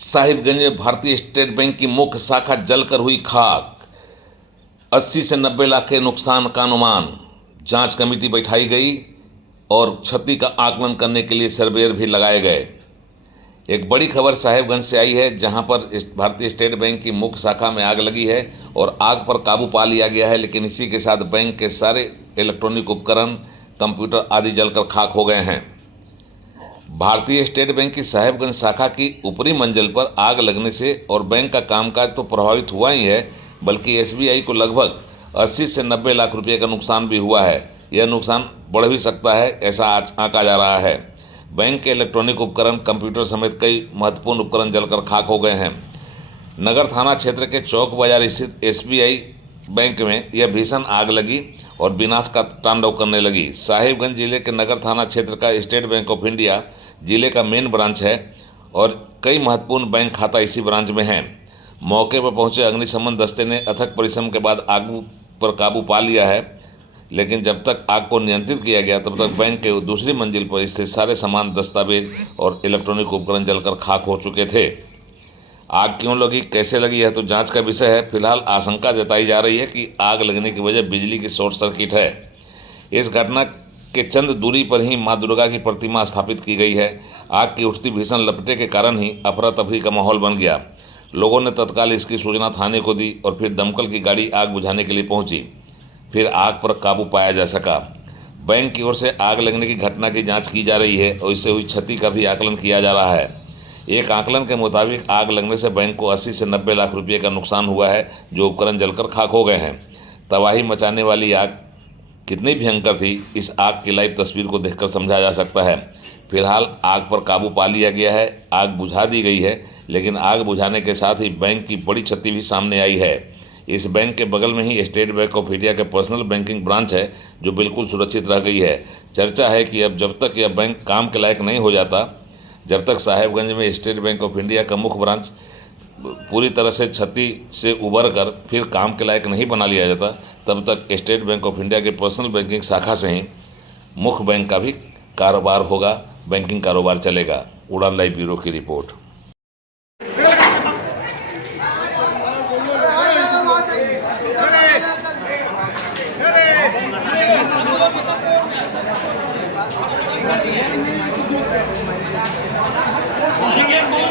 साहिबगंज में भारतीय state bank की मुख्य शाखा जलकर हुई खाक। 80 से 90 लाख के नुकसान का अनुमान। जांच कमेटी बैठाई गई और क्षति का आकलन करने के लिए सर्वेयर भी लगाए गए। एक बड़ी खबर साहिबगंज से आई है, जहां पर भारतीय स्टेट बैंक की मुख्य शाखा में आग लगी है और आग पर काबू पा लिया गया है, लेकिन इसी के साथ बैंक के सारे इलेक्ट्रॉनिक उपकरण, कंप्यूटर आदि जलकर खाक हो गए हैं। भारतीय स्टेट बैंक की साहिबगंज शाखा की ऊपरी मंजिल पर आग लगने से और बैंक का कामकाज तो प्रभावित हुआ ही है, बल्कि एसबीआई को लगभग 80 से 90 लाख रुपये का नुकसान भी हुआ है। यह नुकसान बढ़ भी सकता है, ऐसा आज आंका जा रहा है। बैंक के इलेक्ट्रॉनिक उपकरण, कंप्यूटर समेत कई महत्वपूर्ण उपकरण जलकर खाक हो गए हैं। नगर थाना क्षेत्र के चौक बाजार स्थित एसबीआई बैंक में यह भीषण आग लगी और विनाश का तांडव करने लगी। साहिबगंज जिले के नगर थाना क्षेत्र का स्टेट बैंक ऑफ इंडिया जिले का मेन ब्रांच है और कई महत्वपूर्ण बैंक खाता इसी ब्रांच में हैं। मौके पर पहुंचे अग्निशमन दस्ते ने अथक परिश्रम के बाद आग पर काबू पा लिया है, लेकिन जब तक आग को नियंत्रित किया गया तब तक बैंक के दूसरी मंजिल पर स्थित सारे सामान, दस्तावेज और इलेक्ट्रॉनिक उपकरण जलकर खाक हो चुके थे। आग क्यों लगी, कैसे लगी, यह तो जांच का विषय है। फिलहाल आशंका जताई जा रही है कि आग लगने की वजह बिजली की शॉर्ट सर्किट है। इस घटना के चंद दूरी पर ही मां दुर्गा की प्रतिमा स्थापित की गई है। आग की उठती भीषण लपटे के कारण ही अफरा तफरी का माहौल बन गया। लोगों ने तत्काल इसकी सूचना थाने को दी और फिर दमकल की गाड़ी आग बुझाने के लिए पहुंची। फिर आग पर काबू पाया जा सका। बैंक की ओर से आग लगने की घटना की जांच की जा रही है और इससे हुई क्षति का भी आकलन किया जा रहा है। एक आकलन के मुताबिक आग लगने से बैंक को 80 से 90 लाख रुपये का नुकसान हुआ है, जो उपकरण जलकर खाक हो गए हैं। तबाही मचाने वाली आग कितनी भयंकर थी, इस आग की लाइव तस्वीर को देखकर समझा जा सकता है। फिलहाल आग पर काबू पा लिया गया है, आग बुझा दी गई है, लेकिन आग बुझाने के साथ ही बैंक की बड़ी क्षति भी सामने आई है। इस बैंक के बगल में ही स्टेट बैंक ऑफ इंडिया के पर्सनल बैंकिंग ब्रांच है, जो बिल्कुल सुरक्षित रह गई है। चर्चा है कि अब जब तक यह बैंक काम के लायक नहीं हो जाता, जब तक साहिबगंज में स्टेट बैंक ऑफ इंडिया का मुख्य ब्रांच पूरी तरह से क्षति से उबर कर फिर काम के लायक नहीं बना लिया जाता, तब तक स्टेट बैंक ऑफ इंडिया के पर्सनल बैंकिंग शाखा से ही मुख्य बैंक का भी कारोबार होगा, बैंकिंग कारोबार चलेगा। उड़ान लाइव ब्यूरो की रिपोर्ट। Again,